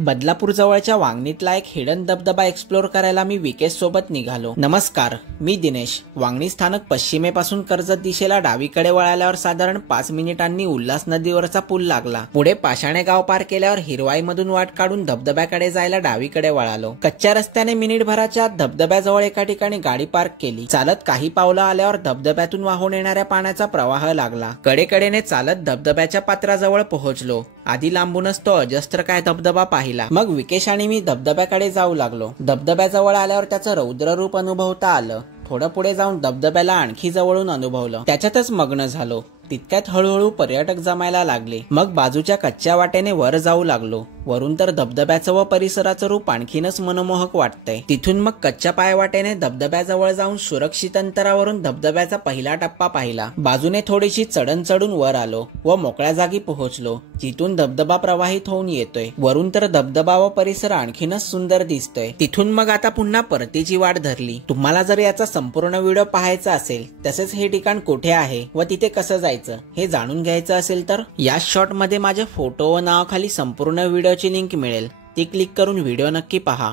बदलापूर जवळच्या वांगणीतला एक हिडन धबधबा एक्सप्लोर करायला मी विकेश सोबत निघालो। नमस्कार, मी दिनेश। वांगणी स्थानक पश्चिमेपासून कर्जत दिशेला डावीकडे वळाल्यावर साधारण 5 मिनिटांनी उल्हास नदीवरचा पूल लागला। पुढे पाषाणे गाव पार केल्यावर हिरवाईमधून वाट काढून धबधब्याकडे जायला डावीकडे वळालो। कच्च्या रस्त्याने मिनिटभराच्या आत धबधब्याजवळ एका ठिकाणी गाडी पार्क केली। चालत काही पावलं आल्यावर धबधब्यातून वाहून येणाऱ्या पाण्याचा प्रवाह लागला। कडेकडेने चालत धबधब्याच्या पात्राजवळ पोहोचलो। आधी लांबूनच तो अजस्त्र काय धबधबा पाहिला। मग विकेश आणि मी धबधब्याकडे जाऊ लागलो। धबधब्याजवळ आल्यावर त्याचं रौद्र रूप अनुभवता आलं। थोडं पुढे जाऊन धबधब्याला आणखी जवळून अनुभवलं। त्याच्यातच मग्न झालो। तितक्यात हळूहळू पर्यटक जमायला लागले। मग बाजूच्या कच्च्या वाटेने वर जाऊ लागलो। वरून तर धबधब्याचं व परिसराचं रूप आणखीनच मनमोहक वाटतंय। तिथून मग कच्च्या पायवाटेने धबधब्याजवळ जाऊन सुरक्षित अंतरावरून धबधब्याचा पहिला टप्पा पाहिला। बाजूने थोडीशी चढण चढून वर आलो व मोकळ्या जागी पोहोचलो, जिथून धबधबा प्रवाहित होऊन येतोय। वरून तर धबधबा व परिसर आणखीनच सुंदर दिसतोय। तिथून मग आता पुन्हा परतीची वाट धरली। तुम्हाला जर याचा संपूर्ण व्हिडिओ पाहायचा असेल, तसेच हे ठिकाण कुठे आहे व तिथे कसं जायचं हे जाणून घ्यायचं असेल तर या शॉर्ट मध्ये माझे फोटो व नावाखाली संपूर्ण व्हिडिओची लिंक मिळेल। ती क्लिक करून व्हिडिओ नक्की पहा।